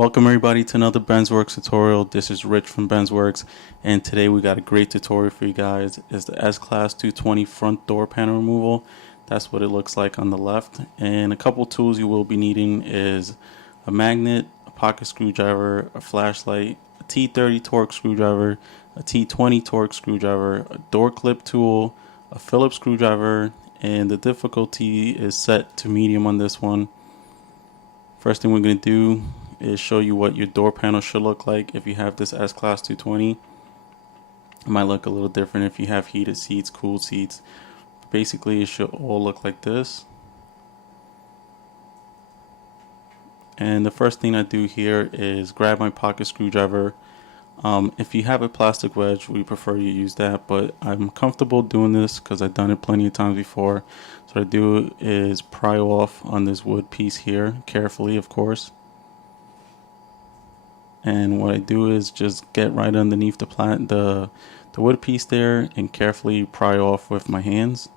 Welcome everybody to another Benzwerks tutorial. This is Rich from Benzwerks, and today we got a great tutorial for you guys. It's the S-Class 220 front door panel removal. That's what it looks like on the left. And a couple tools you will be needing is a magnet, a pocket screwdriver, a flashlight, a T30 Torx screwdriver, a T20 Torx screwdriver, a door clip tool, a Phillips screwdriver, and the difficulty is set to medium on this one. First thing we're going to do is show you what your door panel should look like if you have this S-Class 220. It might look a little different if you have heated seats, cooled seats. Basically, it should all look like this. And the first thing I do here is grab my pocket screwdriver. If you have a plastic wedge, we prefer you use that, but I'm comfortable doing this because I've done it plenty of times before. So what I do is pry off on this wood piece here, carefully of course. And what I do is just get right underneath the wood piece there and carefully pry off with my hands.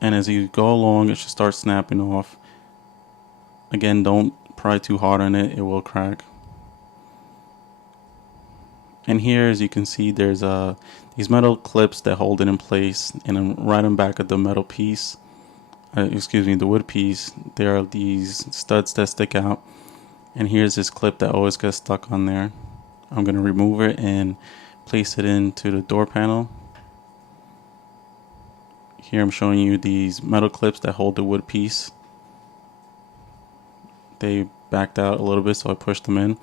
And as you go along, it should start snapping off. Again, don't pry too hard on it, it will crack. And here, as you can see, there's these metal clips that hold it in place, and right on back of the metal piece, the wood piece, there are these studs that stick out, and here's this clip that always gets stuck on there. I'm going to remove it and place it into the door panel. Here I'm showing you these metal clips that hold the wood piece. They backed out a little bit, so I pushed them in,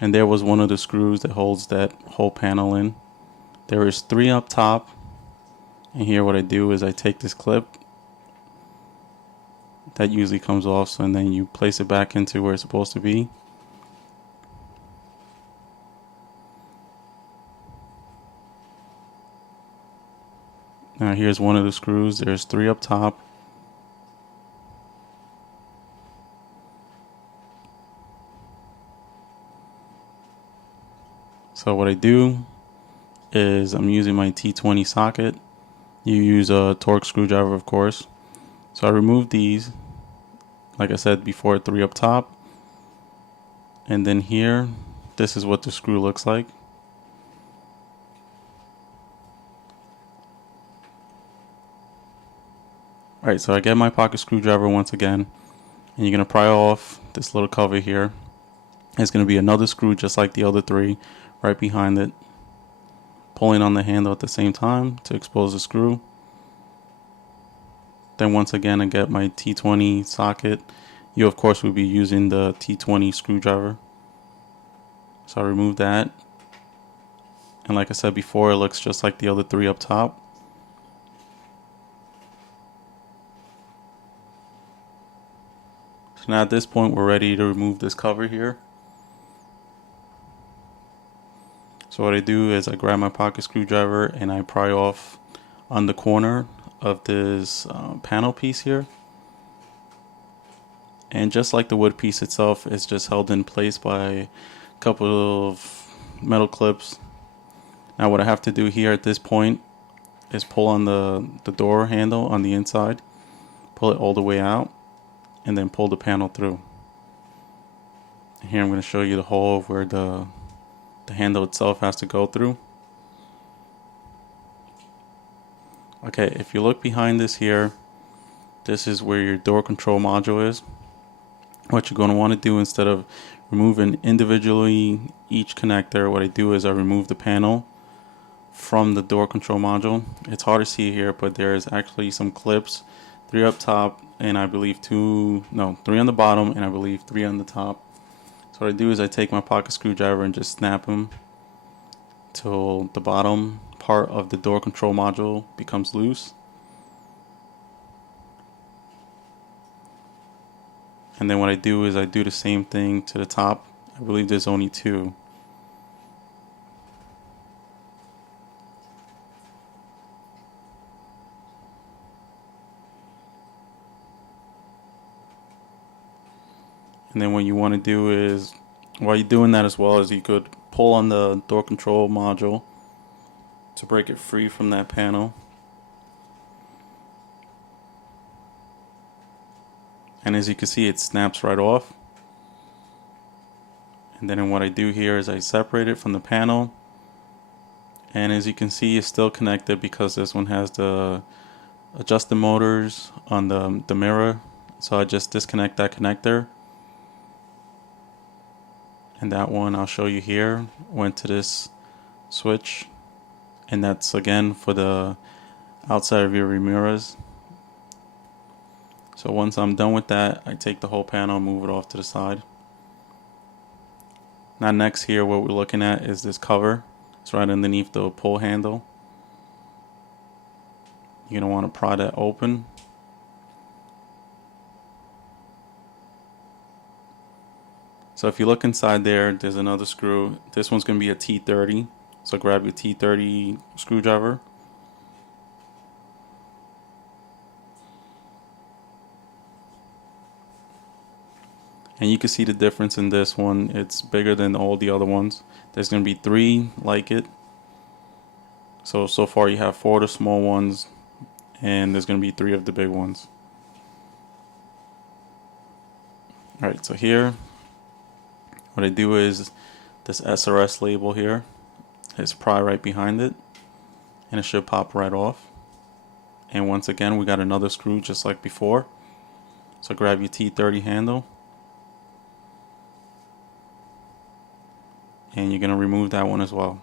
and there was one of the screws that holds that whole panel in. There is 3 up top, and here what I do is I take this clip that usually comes off, and then you place it back into where it's supposed to be. Now here's one of the screws. There's 3 up top. So what I do is I'm using my T20 socket. You use a Torx screwdriver, of course. So I remove these, like I said before, 3 up top, and then here, this is what the screw looks like. Alright, so I get my pocket screwdriver once again, and you're going to pry off this little cover here. It's going to be another screw just like the other 3 right behind it, pulling on the handle at the same time to expose the screw. Then once again I get my T20 socket. You of course will be using the T20 screwdriver. So I remove that, and like I said before, it looks just like the other 3 up top. So now at this point we're ready to remove this cover here. So what I do is I grab my pocket screwdriver and I pry off on the corner of this panel piece here. And just like the wood piece itself, it's just held in place by a couple of metal clips. Now what I have to do here at this point is pull on the door handle on the inside, pull it all the way out, and then pull the panel through. Here I'm going to show you the hole where the handle itself has to go through. Okay, if you look behind this here, this is where your door control module is. What you're going to want to do, instead of removing individually each connector, what I do is I remove the panel from the door control module. It's hard to see here, but there's actually some clips, 3 up top, and I believe 3 on the bottom, and I believe 3 on the top. So what I do is I take my pocket screwdriver and just snap them till the bottom part of the door control module becomes loose. And then what I do is I do the same thing to the top. I believe there's only 2. And then what you want to do is, while you're doing that as well, is you could pull on the door control module to break it free from that panel. and as you can see, it snaps right off. And then what I do here is I separate it from the panel, and as you can see, it's still connected because this one has the adjust the motors on the mirror. So I just disconnect that connector, and that one I'll show you here went to this switch, and that's again for the outside of your mirrors. So once I'm done with that, I take the whole panel and move it off to the side. Now next here, what we're looking at is this cover. It's right underneath the pull handle. You're going to want to pry that open. So if you look inside there, there's another screw. This one's going to be a T30. So grab your T30 screwdriver. And you can see the difference in this one. It's bigger than all the other ones. There's going to be 3 like it. So far you have 4 of the small ones, and there's going to be 3 of the big ones. Alright, so here, what I do is this SRS label here is pry right behind it, and it should pop right off. And once again, we got another screw just like before. So grab your T30 handle, and you're going to remove that one as well.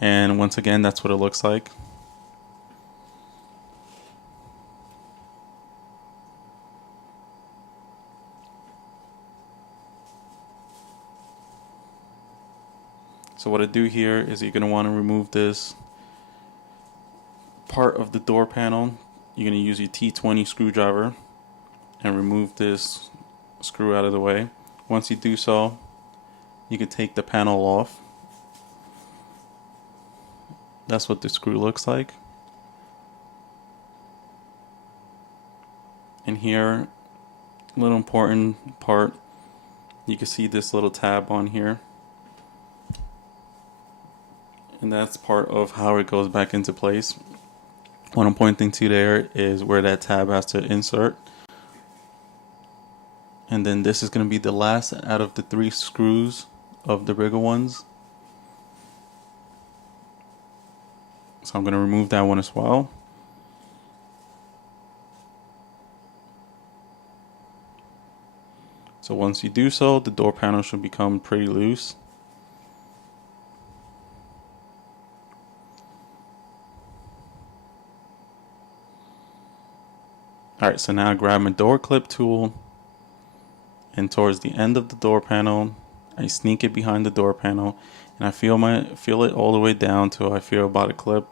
And once again, that's what it looks like. So what I do here is you're going to want to remove this part of the door panel. You're going to use your T20 screwdriver and remove this screw out of the way. Once you do so, you can take the panel off. That's what the screw looks like. And here, a little important part, you can see this little tab on here. And that's part of how it goes back into place. What I'm pointing to there is where that tab has to insert. And then this is going to be the last out of the 3 screws of the bigger ones. So I'm going to remove that one as well. So once you do so, the door panel should become pretty loose. Alright, so now I grab my door clip tool, and towards the end of the door panel, I sneak it behind the door panel, and I feel it all the way down till I feel about a clip,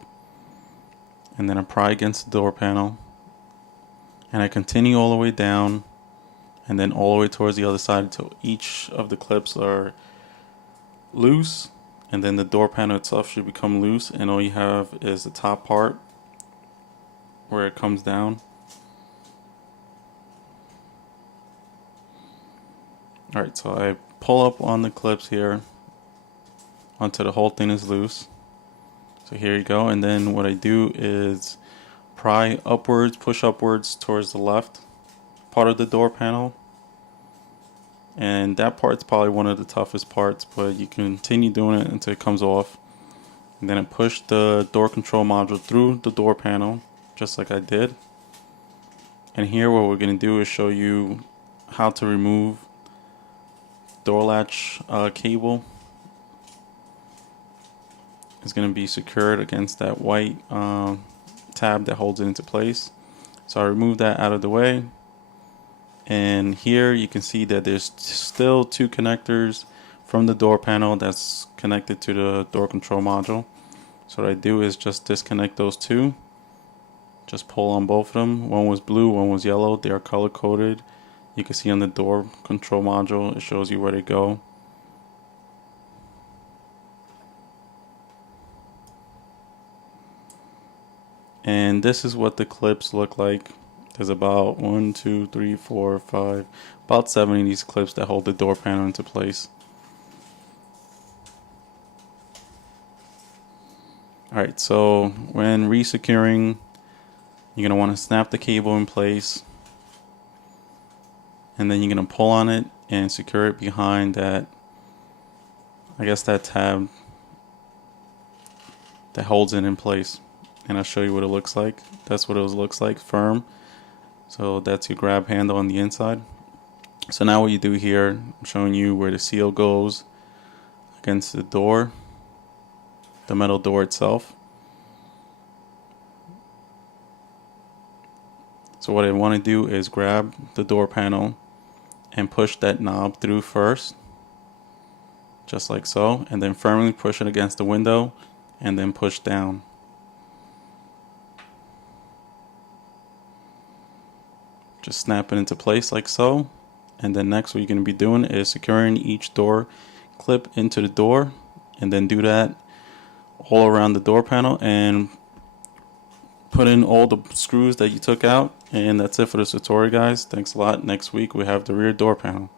and then I pry against the door panel, and I continue all the way down, and then all the way towards the other side until each of the clips are loose, and then the door panel itself should become loose, and all you have is the top part where it comes down. Alright, so I pull up on the clips here until the whole thing is loose. So here you go, and then what I do is pry upwards, push upwards towards the left part of the door panel. And that part's probably one of the toughest parts, but you continue doing it until it comes off. And then I push the door control module through the door panel, just like I did. And here what we're going to do is show you how to remove door latch cable. Is going to be secured against that white tab that holds it into place. So I remove that out of the way, and here you can see that there's still 2 connectors from the door panel that's connected to the door control module. So what I do is just disconnect those 2, just pull on both of them. One was blue, one was yellow. They are color coded. You can see on the door control module, it shows you where they go. And this is what the clips look like. There's about 1, 2, 3, 4, 5, about 7 of these clips that hold the door panel into place. Alright, so when resecuring, you're going to want to snap the cable in place, and then you're going to pull on it and secure it behind that, I guess that tab that holds it in place. And I'll show you what it looks like. That's what it looks like, firm. So that's your grab handle on the inside. So now what you do here, I'm showing you where the seal goes against the door, the metal door itself. So what I want to do is grab the door panel and push that knob through first, just like so, and then firmly push it against the window and then push down. Just snap it into place like so. And then next what you're going to be doing is securing each door clip into the door, and then do that all around the door panel and put in all the screws that you took out. And that's it for this tutorial, guys. Thanks a lot. Next week we have the rear door panel.